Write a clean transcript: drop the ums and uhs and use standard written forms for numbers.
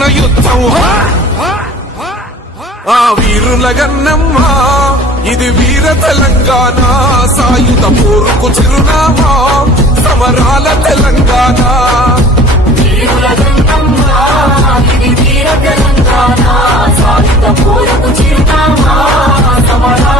సాగిన యుద్ధం ఆ వీరుల గన్నమ్మ ఇది వీర తెలంగాణ సాయుధ పోరుకు చిరునామా సమరాల తెలంగాణ వీరుల గన్నమ్మ ఇది వీర తెలంగాణ సాయుధ పోరుకు చిరునామా సమరాల